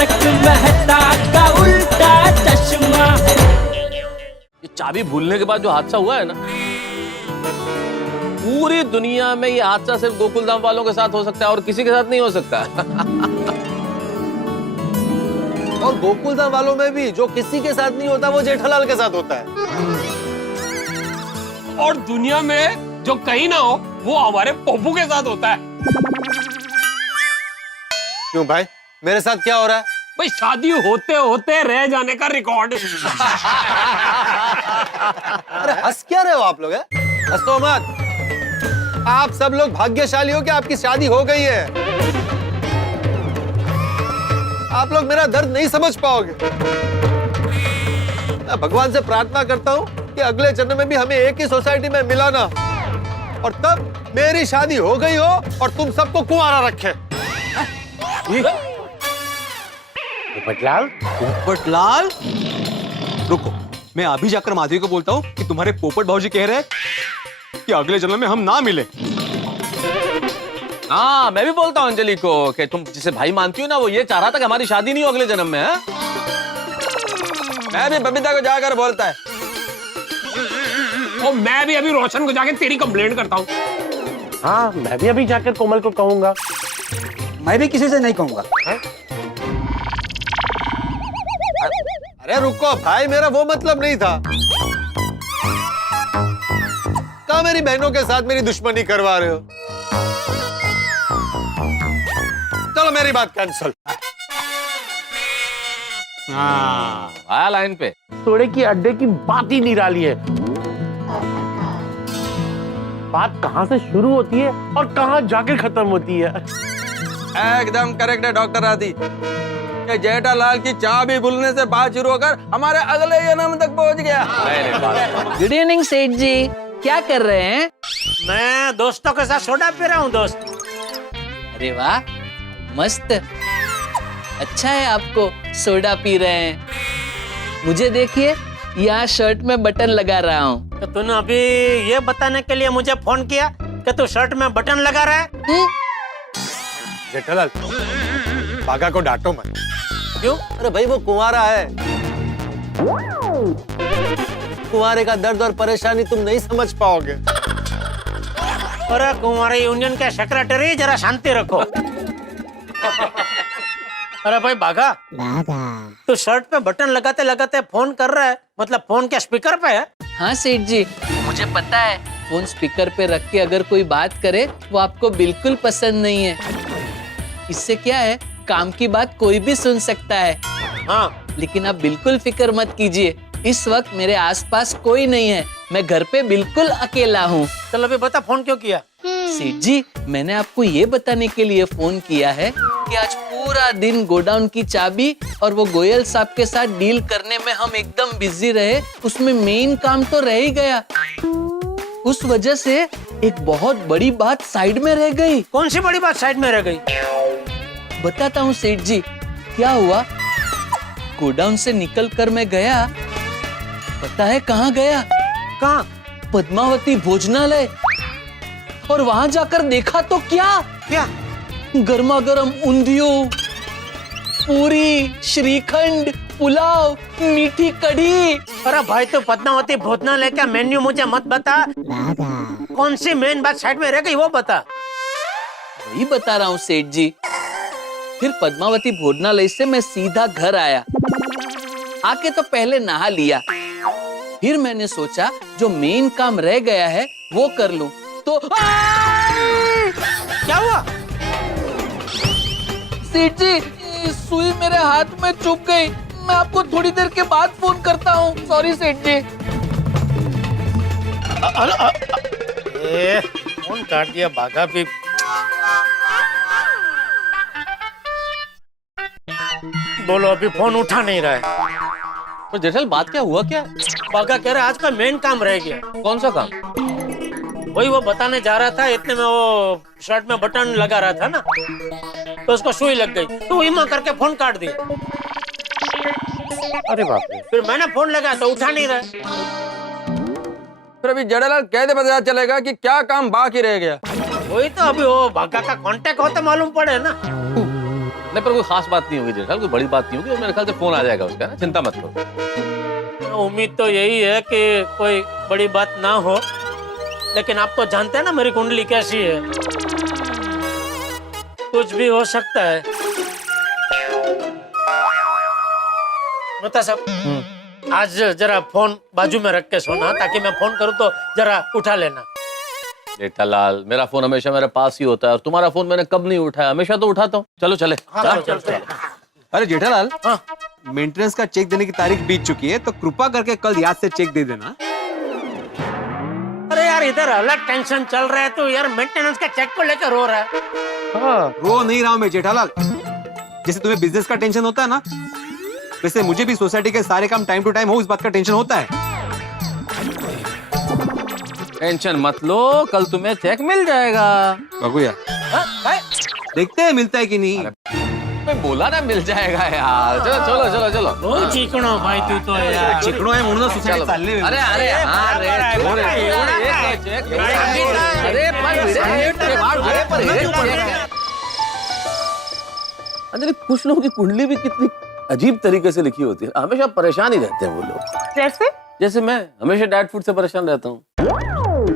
तारक मेहता का उल्टा चश्मा। ये चाबी भूलने के बाद जो हादसा हुआ है ना, पूरी दुनिया में ये हादसा सिर्फ गोकुलधाम वालों के साथ हो सकता है और किसी के साथ नहीं हो सकता। और गोकुलधाम वालों में भी जो किसी के साथ नहीं होता वो जेठालाल के साथ होता है। और दुनिया में जो कहीं ना हो वो हमारे पप्पू के साथ होता है। क्यों भाई, मेरे साथ क्या हो रहा है? भाई शादी होते होते रह जाने का रिकॉर्ड। अरे हंस क्या रहे हो आप लोग? हंस तो मत। आप सब लोग भाग्यशाली हो कि आपकी शादी हो गई है। आप लोग मेरा दर्द नहीं समझ पाओगे। मैं भगवान से प्रार्थना करता हूँ कि अगले जन्म में भी हमें एक ही सोसाइटी में मिलाना, और तब मेरी शादी हो गई हो और तुम सबको कुंवारा रखे। पोपटलाल, पोपटलाल, रुको, मैं अभी जाकर माधवी को बोलता हूँ कि तुम्हारे पोपट भाऊजी कह रहे हैं कि अगले जन्म में हम ना मिले। हाँ, मैं भी बोलता हूँ अंजलि को कि तुम जिसे भाई मानती हो ना, वो ये चाह रहा था कि हमारी शादी नहीं हो अगले जन्म में। मैं भी बबीता को जाकर बोलता है। और मैं भी अभी रोशन को जाके तेरी कंप्लेंट करता हूँ। हाँ, मैं भी अभी जाकर कोमल को कहूंगा। मैं भी किसी से नहीं कहूंगा। अरे रुको भाई, मेरा वो मतलब नहीं था। क्या मेरी बहनों के साथ मेरी दुश्मनी करवा रहे हो? चलो मेरी बात कैंसिल। हाँ, आया लाइन पे। सोडे की अड्डे की बात ही निराली है। बात कहाँ से शुरू होती है और कहाँ जाके खत्म होती है। एकदम करेक्ट है डॉक्टर आदि। जेठालाल की चाबी भूलने से बात शुरू होकर हमारे अगले जन्म तक पहुंच गया। गुड इवनिंग सेठ जी, क्या कर रहे हैं? मैं दोस्तों के साथ सोडा पी रहा हूँ दोस्त। अरे वाह, मस्त। अच्छा है आपको सोडा पी रहे हैं। मुझे देखिए, यहाँ शर्ट में बटन लगा रहा हूँ। तो तूने अभी ये बताने के लिए मुझे फोन किया कि तू शर्ट में बटन लगा रहा है? जेठालाल, बागा को डांटो मत। क्यों? अरे भाई वो कुंवारा है। कुंवारे का दर्द और परेशानी तुम नहीं समझ पाओगे। अरे कुंवारे यूनियन के सेक्रेटरी, जरा शांति रखो। अरे भाई बागा, तू शर्ट पे बटन लगाते लगाते फोन कर रहा है, मतलब फोन क्या स्पीकर पे है? हाँ सेठ जी, मुझे पता है फोन स्पीकर पे रख के अगर कोई बात करे वो आपको बिल्कुल पसंद नहीं है। इससे क्या है, काम की बात कोई भी सुन सकता है। हाँ, लेकिन आप बिल्कुल फिक्र मत कीजिए, इस वक्त मेरे आसपास कोई नहीं है, मैं घर पे बिल्कुल अकेला हूँ। चलो अभी बता फोन क्यों किया? सेठ जी, मैंने आपको ये बताने के लिए फोन किया है कि आज पूरा दिन गोडाउन की चाबी और वो गोयल साहब के साथ डील करने में हम एकदम बिजी रहे। उसमें मेन काम तो रह ही गया, उस वजह से एक बहुत बड़ी बात साइड में रह गई। कौन सी बड़ी बात साइड में रह गई? बताता हूँ सेठ जी, क्या हुआ। गोडाउन से निकल कर मैं गया, पता है कहाँ गया? कहाँ? पद्मावती भोजनालय। और वहां जाकर देखा तो क्या गर्मा गर्म ऊंधियों, पूरी, श्रीखंड, पुलाव, मीठी कढ़ी। अरे भाई, तो पद्मावती भोजनालय का मेन्यू मुझे मत बता। कौन सी मेन बात साइड में रह गई वो बता। वही बता रहा हूँ सेठ जी। फिर पद्मावती भोजनालय से मैं सीधा घर आया। आके तो पहले नहा लिया, फिर मैंने सोचा जो मेन काम रह गया है वो कर लूं। तो क्या हुआ? सेठ जी, सुई मेरे हाथ में चुभ गई। मैं आपको थोड़ी देर के बाद फोन करता हूँ। सॉरी सेठ जी। फोन काट दिया बागा भी। बोलो, अभी फोन उठा नहीं रहा है। तो जेठालाल बात क्या हुआ? क्या बागा कह रहा है आज का मेन काम रह गया। कौन सा काम? वही वो बताने जा रहा था, इतने में वो शर्ट में बटन लगा रहा था ना, तो उसको सुई लग गई, तो वही मां करके फोन काट दिया। अरे बाप रे। फिर मैंने फोन लगाया तो उठा नहीं रहा। फिर अभी जेठालाल कैसे पता चलेगा कि क्या काम बाकी रह गया? वही तो, अभी वो बागा का कांटेक्ट हो तो मालूम पड़े ना। नहीं पर कोई खास बात नहीं होगी जेठालाल, कोई बड़ी बात नहीं होगी, और मेरे ख्याल से फोन आ जाएगा उसका ना, चिंता मत करो। उम्मीद तो यही है कि कोई बड़ी बात ना हो, लेकिन आप तो जानते हैं ना मेरी कुंडली कैसी है, कुछ भी हो सकता है। बता सब, आज जरा फोन बाजू में रख के सोना, ताकि मैं फोन करूं तो जरा उठा लेना। जेठालाल, मेरा फोन हमेशा मेरे पास ही होता है, और तुम्हारा फोन मैंने कब नहीं उठाया, हमेशा तो उठाता हूँ। चलो चले। चल। अरे जेठालाल, हाँ। मेंटेनेंस का चेक देने की तारीख बीत चुकी है, तो कृपा करके कल याद से चेक दे देना। अरे यार, इधर अलग टेंशन चल रहा है, तो यार मेंटेनेंस का चेक को लेकर रो रहा है। रो नहीं रहा हूं मैं जेठालाल, जैसे तुम्हें बिजनेस का टेंशन होता है ना, वैसे मुझे भी सोसाइटी के सारे काम टाइम टू टाइम हो, इस बात का टेंशन होता है। टेंशन मत लो, कल तुम्हें चेक मिल जाएगा। बगुया, देखते हैं मिलता है कि नहीं। मैं बोला ना मिल जाएगा यार। चलो चलो चलो चलो। बहुत चिकनो भाई तू तो यार। चिकनो है म्हणून सोसायटी चालली आहे। अरे अरे हाँ रे, छोड़ रे, अंजलि, कुछ लोगों की कुंडली भी कितनी अजीब तरीके से लिखी होती है, हमेशा परेशान ही रहते हैं वो लोग। जैसे मैं हमेशा डाइट फूड से परेशान रहता हूँ,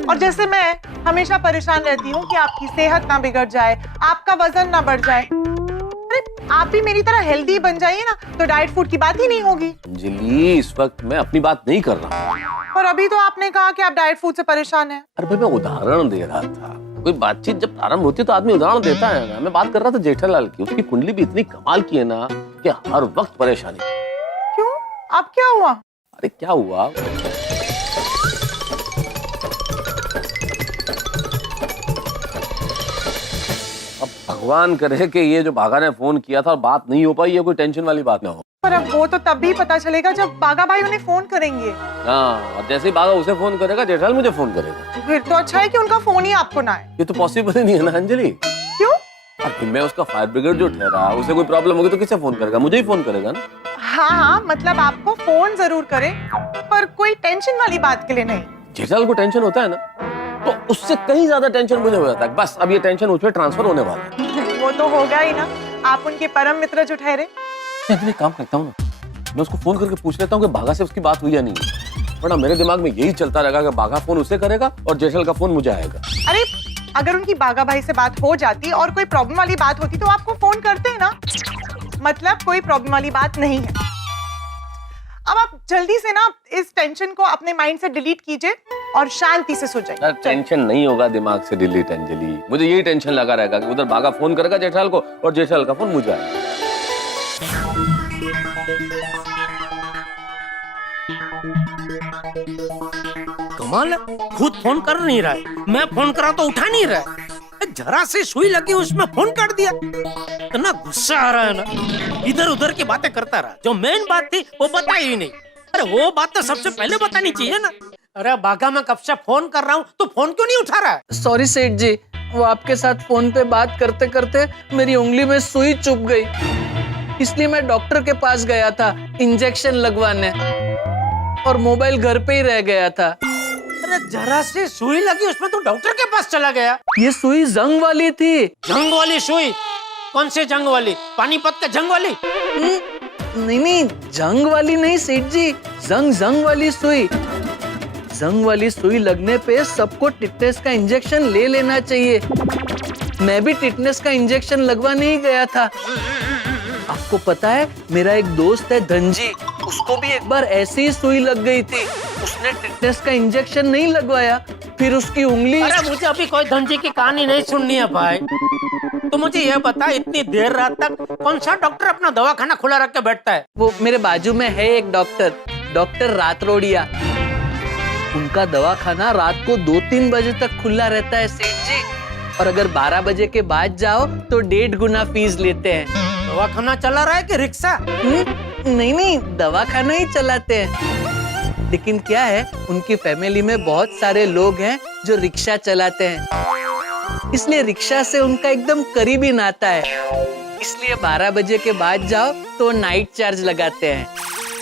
और जैसे मैं हमेशा परेशान रहती हूँ कि आपकी सेहत ना बिगड़ जाए, आपका वजन ना बढ़ जाए। अरे आप भी मेरी तरह हेल्दी बन जाइए ना, तो डाइट फूड की बात ही नहीं होगी। अंजलि, इस वक्त मैं अपनी बात नहीं कर रहा हूँ। और अभी तो आपने कहा कि आप डाइट फूड से परेशान हैं। अरे भाई, मैं उदाहरण दे रहा था। कोई बातचीत जब प्रारंभ होती है तो आदमी उदाहरण देता है ना। मैं बात कर रहा था जेठालाल की, उसकी कुंडली भी इतनी कमाल की है ना कि हर वक्त परेशानी। क्यों, अब क्या हुआ? अरे क्या हुआ, अब भगवान करे कि ये जो बाघा ने फोन किया था बात नहीं हो पाई, ये कोई टेंशन वाली बात ना हो। पर अब वो तो तब भी पता चलेगा जब बागा भाई उन्हें फोन करेंगे। हाँ, और जैसे ही बाघा उसे फोन करेगा, जेठालाल मुझे फोन करेगा। फिर तो अच्छा है कि उनका फोन ही आपको ना आए। ये तो पॉसिबल ही नहीं है ना अंजलि। क्यों? अरे मैं उसका फायर ब्रिगेड जो ठहरा, उसे कोई प्रॉब्लम होगी तो किसे फोन करेगा? मुझे ही फोन करेगा ना। हाँ, मतलब आपको फोन जरूर करे, पर कोई टेंशन वाली बात के लिए नहीं। जेठालाल को टेंशन होता है ना, तो उससे कहीं ज्यादा टेंशन मुझे हो जाता है। बस अब ये टेंशन मुझ पे ट्रांसफर होने वाला है। वो तो होगा ही ना, आप उनके परम मित्र जो ठहरे। मैं काम करता हूँ ना, मैं उसको फोन करके पूछ लेता हूँ कि बाघा से उसकी बात हुई या नहीं, वरना मेरे दिमाग में यही चलता रहेगा कि बाघा फोन उसे करेगा और जेठालाल का फोन मुझे आएगा। अरे अगर उनकी बागा भाई से बात हो जाती और कोई प्रॉब्लम वाली बात होती तो आपको फोन करते हैं ना। मतलब कोई प्रॉब्लम वाली बात नहीं है। अब आप जल्दी से ना इस टेंशन को अपने माइंड से डिलीट कीजिए और शांति से सो जाइए। टेंशन नहीं होगा दिमाग से डिलीट अंजलि, मुझे यही टेंशन लगा रहेगा कि उधर बाघा फोन करेगा जेठालाल को और जेठालाल का फोन मुझे आएगा। कमाल है, खुद फोन कर नहीं रहा है, मैं फोन करा तो उठा नहीं रहा है। जरा से सुई लगी उसमें फोन कर दिया। इतना गुस्सा आ रहा है ना, इधर उधर की बातें करता रहा, जो मेन बात थी वो बताई ही नहीं। अरे वो बात तो सबसे पहले बतानी चाहिए ना। अरे बाघा, मैं कब से फोन कर रहा हूँ, तू फोन क्यों नहीं उठा रहा है? सॉरी सेठ जी, वो आपके साथ फोन पे बात करते करते मेरी उंगली में सुई चुभ गई, इसलिए मैं डॉक्टर के पास गया था इंजेक्शन लगवाने, और मोबाइल घर पे ही रह गया था। अरे जरा से सुई लगी उसमें तो डॉक्टर के पास चला गया। ये सुई जंग वाली थी। जंग वाली सुई? कौन सी जंग वाली? पानीपत का जंग वाली? नहीं, जंग वाली नहीं सेठ जी, जंग वाली सुई। जंग वाली सुई लगने पे सबको टिटनेस का इंजेक्शन ले लेना चाहिए। मैं भी टिटनेस का इंजेक्शन लगवाने ही गया था। आपको पता है, मेरा एक दोस्त है धनजी, उसको भी एक बार ऐसी ही सुई लग गई थी। उसने टिटनेस का इंजेक्शन नहीं लगवाया, फिर उसकी उंगली। अरे मुझे अभी कोई धनजी की कहानी नहीं सुननी है भाई। तो मुझे यह बता, इतनी देर रात तक कौन सा डॉक्टर अपना दवाखाना खुला रख के बैठता है? वो मेरे बाजू में है एक डॉक्टर रातरोड़िया। उनका दवाखाना रात को 2-3 बजे तक खुला रहता है सेठ जी, और अगर 12 बजे के बाद जाओ तो 1.5 गुना फीस लेते हैं। दवाखाना चला रहा है कि रिक्शा? नहीं, दवाखाना ही चलाते हैं। लेकिन क्या है, उनकी फैमिली में बहुत सारे लोग हैं जो रिक्शा चलाते हैं, इसलिए रिक्शा से उनका एकदम करीबी नाता है। इसलिए 12 बजे के बाद जाओ तो नाइट चार्ज लगाते हैं।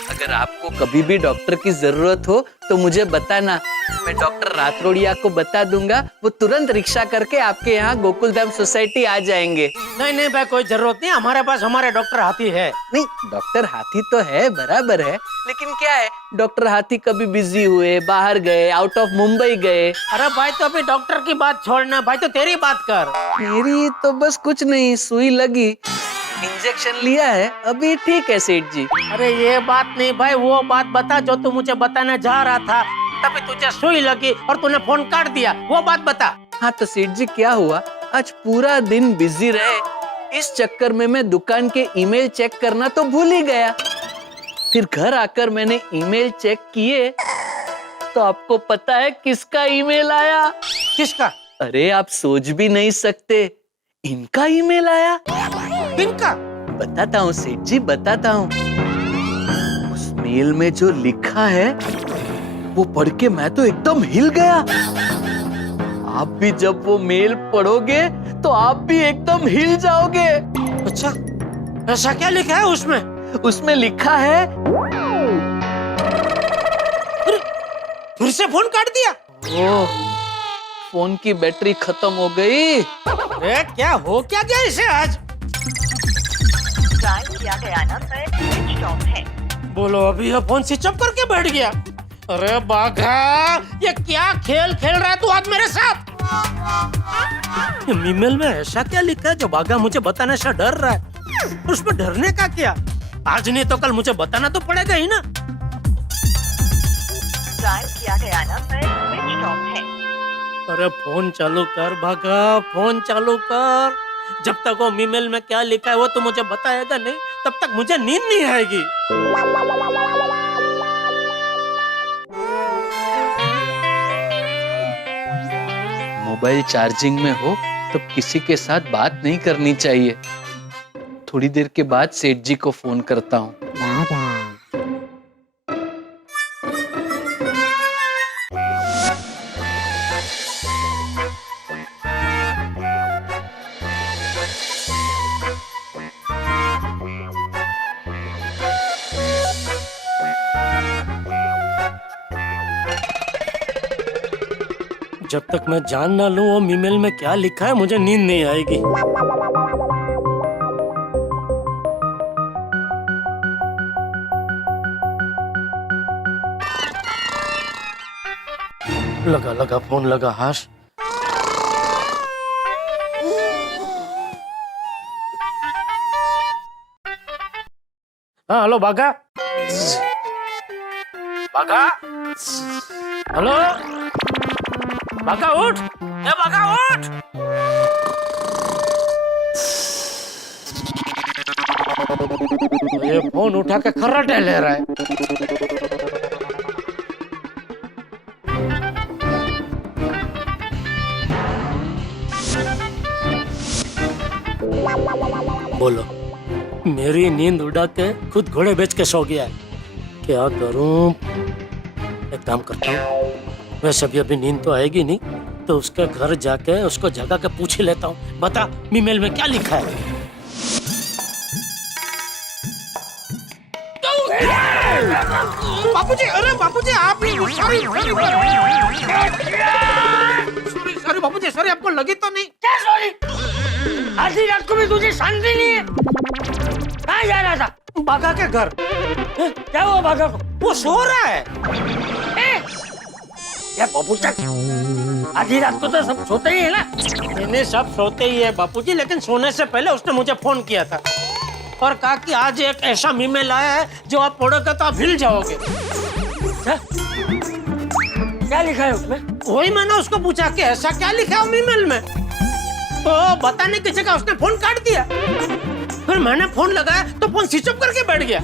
अगर आपको कभी भी डॉक्टर की जरूरत हो तो मुझे बताना, मैं डॉक्टर रातरोड़िया को बता दूंगा, वो तुरंत रिक्शा करके आपके यहाँ गोकुलधाम सोसाइटी आ जाएंगे। नहीं नहीं भाई, कोई जरूरत नहीं, हमारे पास हमारे डॉक्टर हाथी है। नहीं, डॉक्टर हाथी तो है, बराबर है, लेकिन क्या है, डॉक्टर हाथी कभी बिजी हुए, बाहर गए, आउट ऑफ मुंबई गए। अरे भाई तो अभी डॉक्टर की बात छोड़ना भाई, तो तेरी बात कर। मेरी तो बस कुछ नहीं, सुई लगी, इंजेक्शन लिया है, अभी ठीक है सेठ जी। अरे ये बात नहीं भाई, वो बात बता जो तू मुझे बताने जा रहा था, तभी तुझे सुई लगी और तूने फोन काट दिया, वो बात बता। हाँ तो सेठ जी क्या हुआ, आज पूरा दिन बिजी रहे, इस चक्कर में मैं दुकान के ईमेल चेक करना तो भूल ही गया। फिर घर आकर मैंने ईमेल चेक किए तो आपको पता है किसका ईमेल आया? किसका? अरे आप सोच भी नहीं सकते, इनका ईमेल आया। किनका? बताता हूँ सेठ जी, बताता हूँ। उस मेल में जो लिखा है वो पढ़ के मैं तो एकदम हिल गया। आप भी जब वो मेल पढ़ोगे तो आप भी एकदम हिल जाओगे। अच्छा, ऐसा क्या लिखा है उसमें? उसमें लिखा है, फिर से फोन काट दिया। ओह, फोन की बैटरी खत्म हो गई। अरे क्या हो क्या गया इसे आज? डायल किया गया नंबर स्विच ऑफ है। बोलो, अभी ये फोन स्विच ऑफ करके बैठ गया। अरे बाघा, ये क्या खेल खेल रहा है तू आज मेरे साथ? ये ईमेल में ऐसा क्या लिखा है जो बाघा मुझे बताने से डर रहा है? उसमें डरने का क्या? आज नहीं तो कल मुझे बताना तो पड़ेगा ही ना। डायल किया गया नंबर स्विच ऑफ है। अरे फोन चालू कर बाघा, फोन चालू कर। जब तक वो ईमेल में क्या लिखा है वो तो मुझे बताएगा नहीं, तब तक मुझे नींद नहीं आएगी। मोबाइल चार्जिंग में हो तो किसी के साथ बात नहीं करनी चाहिए। थोड़ी देर के बाद सेठ जी को फोन करता हूँ। जब तक मैं जान ना लूं वो ईमेल में क्या लिखा है मुझे नींद नहीं आएगी। लगा लगा फोन लगा। हाश, हाँ हेलो बाघा। बाघा, हेलो बाघा उठ, ए बाघा उठ। ये फोन उठा के खर्राटे ले रहा है। बोलो, मेरी नींद उड़ा के खुद घोड़े बेच के सो गया है। क्या करूं? एक काम करता हूँ, वैसे अभी नींद तो आएगी नहीं, तो उसके घर जाके उसको जगा के पूछ ही लेता हूँ। बता ईमेल में क्या लिखा है? बापूजी, अरे बापूजी आप सॉरी सॉरी बापूजी, सॉरी आपको लगी तो नहीं? क्या सॉरी? आधी रात को भी तुझे शांति नहीं है? कहाँ जा रहा था? बाघा के घर। क्या हुआ बाघा को? वो सो रहा है। क्या बापू तक आधी रात को तो सब सोते ही है ना? मैंने सब सोते ही है बापूजी, लेकिन सोने से पहले उसने मुझे फोन किया था और कहा कि आज एक ऐसा ईमेल आया है जो आप पढ़ोगे तो आप हिल जाओगे। क्या लिखा है उसमें? वही मैंने उसको पूछा कि ऐसा क्या लिखा है ईमेल में, तो बताने की जगह उसने फोन काट दिया। फिर मैंने फोन लगाया तो फोन स्विच ऑफ करके बैठ गया।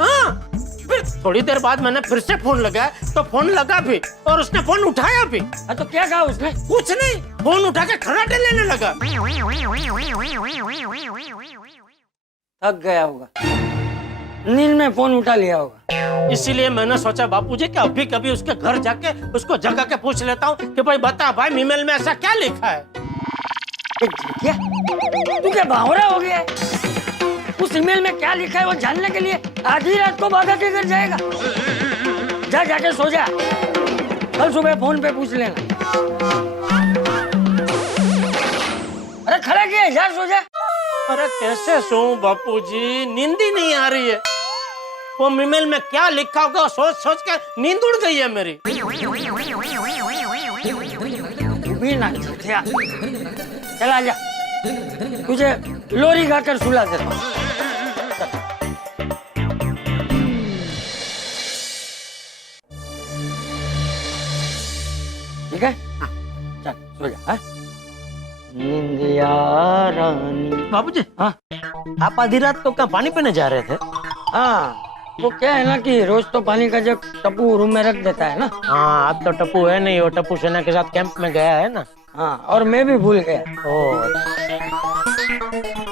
हाँ, फिर थोड़ी देर बाद मैंने फिर से फोन लगाया तो फोन लगा भी और उसने फोन उठाया भी। तो क्या कहा उसने? कुछ नहीं, फोन उठा के खर्राटे लेने लगा। थक गया होगा, नींद में फोन उठा लिया होगा। इसीलिए मैंने सोचा बापूजी कि अभी कभी उसके घर जाके उसको जगा के पूछ लेता हूँ कि भाई बता भाई ईमेल में ऐसा क्या लिखा है। क्या तू क्या बावरा हो गया है? उस ईमेल में क्या लिखा है वो जानने के लिए आधी रात को बागा के घर जाएगा? जा जाके सो जा, कल सुबह फोन पे पूछ लेना। अरे खड़ा किया, जा सो जा। अरे कैसे सोऊं बापूजी, नींद ही नहीं आ रही है। वो ईमेल में क्या लिखा होगा सोच सोच के नींद उड़ गई है मेरी। तू भी ना चल, चला जा, तुझे लोरी गाकर सुला देता हूं। ठीक है, चल सो जा। हाँ? निंदिया रानी। बाबूजी, हाँ आप आधी रात को कहाँ पानी पीने जा रहे थे? हाँ, वो क्या है ना कि रोज तो पानी का जग टप्पू रूम में रख देता है ना। हाँ, अब तो टप्पू है नहीं, वो टप्पू सेना के साथ कैंप में गया है ना। हाँ, और मैं भी भूल गया। ओ,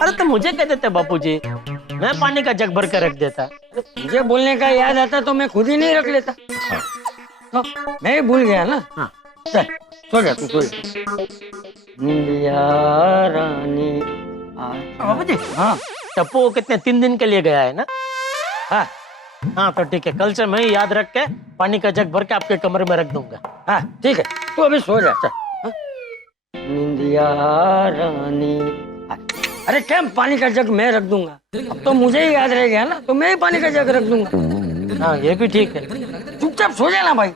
अरे तो मुझे कह देते बापूजी, मैं पानी का जग भर के रख देता। मुझे बोलने का याद आता तो मैं खुद ही नहीं रख लेता। तो मैं ही भूल गया ना। हाँ। चल सो जा, तू सो जा। निंदिया रानी। बापूजी, हाँ टप्पू कितने 3 दिन के लिए गया है ना? हाँ हाँ तो ठीक है, कल से मैं याद रख के पानी का जग भर के आपके कमरे में रख दूंगा। हाँ ठीक है, तू अभी सो जा। चल। हाँ? निंदिया रानी। अरे क्या पानी का जग मैं रख दूंगा, अब तो मुझे ही याद रह गया ना, तो मैं ही पानी का जग रख दूंगा। हाँ ये भी ठीक है। चुपचाप सो जाना भाई।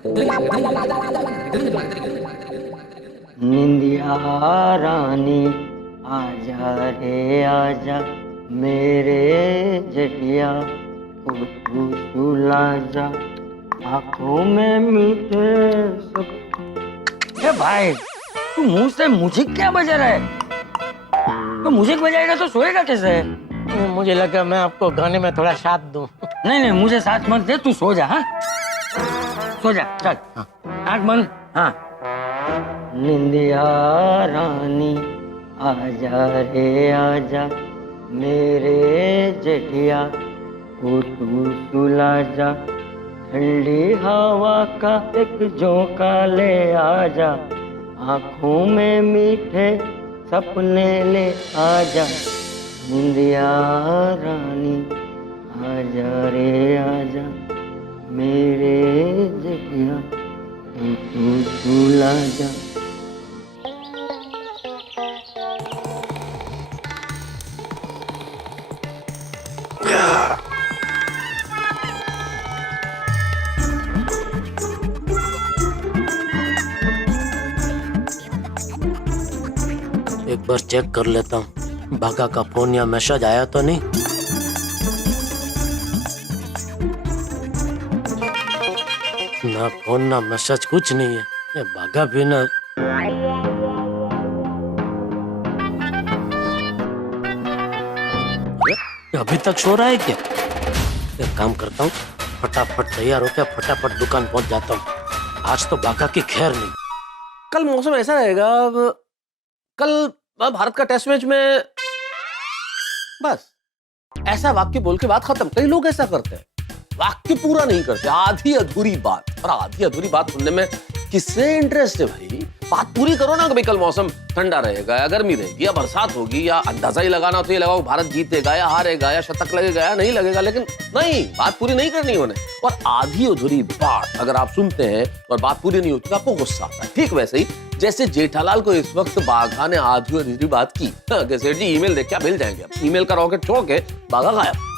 निंदिया रानी आजा रे आजा मेरे जटिया, तू सुला जा आंखों में मीठे सब। ए भाई, तू मुंह से म्यूजिक क्या बजा रहा है? तो म्यूजिक बजाएगा तो सोएगा कैसे? मुझे लगा मैं आपको गाने में थोड़ा साथ दूं। नहीं नहीं, मुझे साथ मत दे, तू सो जा। हाँ सो जा, चल। हाँ। आँख बंद। हाँ। निंदिया रानी आजा रे आजा मेरे जटिया, ओ तू सुला जा ठंडी हवा का एक झोंका ले आजा, आँखों में मीठे सपने ले आजा। निंदिया रानी आजा रे आजा मेरे जटिया, तू सुला जा। एक बार चेक कर लेता हूँ, भागा का फोन या मैसेज आया तो नहीं। ना फोन ना मैसेज, कुछ नहीं है। ये भागा भी ना। ये अभी तक सो रहा है क्या? एक काम करता हूँ, फटाफट तैयार होकर फटाफट दुकान पहुंच जाता हूँ। आज तो भागा की खैर नहीं। कल मौसम ऐसा रहेगा, कल भारत का टेस्ट मैच में बस ऐसा वाक्य बोल के बात खत्म। कई लोग ऐसा करते हैं, वाक्य पूरा नहीं करते, आधी अधूरी बात। और आधी अधूरी बात सुनने में किससे इंटरेस्ट है भाई? बात पूरी करो ना। कभी कल मौसम ठंडा रहेगा या गर्मी रहेगी या बरसात होगी, या अंदाजा ही लगाना तो ये लगाओ भारत जीतेगा या हारेगा या शतक लगेगा या नहीं लगेगा, लेकिन नहीं, बात पूरी नहीं करनी उन्हें। और आधी अधूरी बात अगर आप सुनते हैं और बात पूरी नहीं होती तो आपको गुस्सा आता है। ठीक वैसे ही जैसे जेठालाल को इस वक्त बाघा ने आधी अधूरी बात की कि सेठ जी ईमेल देख के आप हिल जाएंगे। अब ईमेल का रॉकेट छोड़ के बाघा गायब।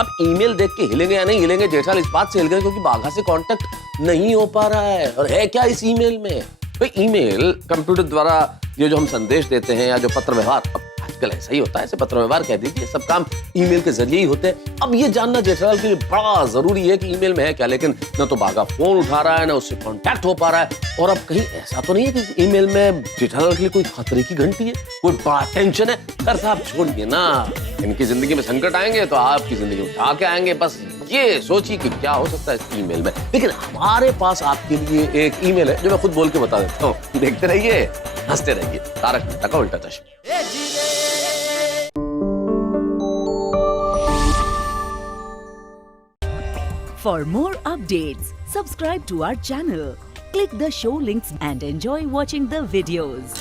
अब ईमेल देख के हिलेंगे या नहीं हिलेंगे, जेठालाल इस बात से हिल गए क्योंकि बाघा से कांटेक्ट नहीं हो पा रहा है। और है क्या इस ईमेल में? तो ईमेल कंप्यूटर द्वारा ये जो हम संदेश देते हैं या जो पत्र व्यवहार, अब आजकल ऐसा ही होता है, ऐसे पत्र व्यवहार कह दीजिए, सब काम ईमेल के जरिए ही होते हैं। अब ये जानना जेठालाल के लिए बड़ा जरूरी है कि ईमेल में है क्या, लेकिन न तो बाघा फोन उठा रहा है, न उससे कांटेक्ट हो पा रहा है। और अब कहीं ऐसा तो नहीं है कि ईमेल में जेठालाल के लिए कोई खतरे की घंटी है, कोई बड़ा टेंशन है? सर साहब छोड़िए ना, इनकी जिंदगी में संकट आएंगे तो आपकी जिंदगी में उठा के आएंगे। बस ये सोचिए कि क्या हो सकता है इस ईमेल में। लेकिन हमारे पास आपके लिए एक ईमेल है जो मैं खुद बोल के बता देता हूँ। देखते रहिए, हंसते रहिए। तारक मेहता का उल्टा चश्मा। For more updates, subscribe to our channel, click the show links and enjoy watching the videos.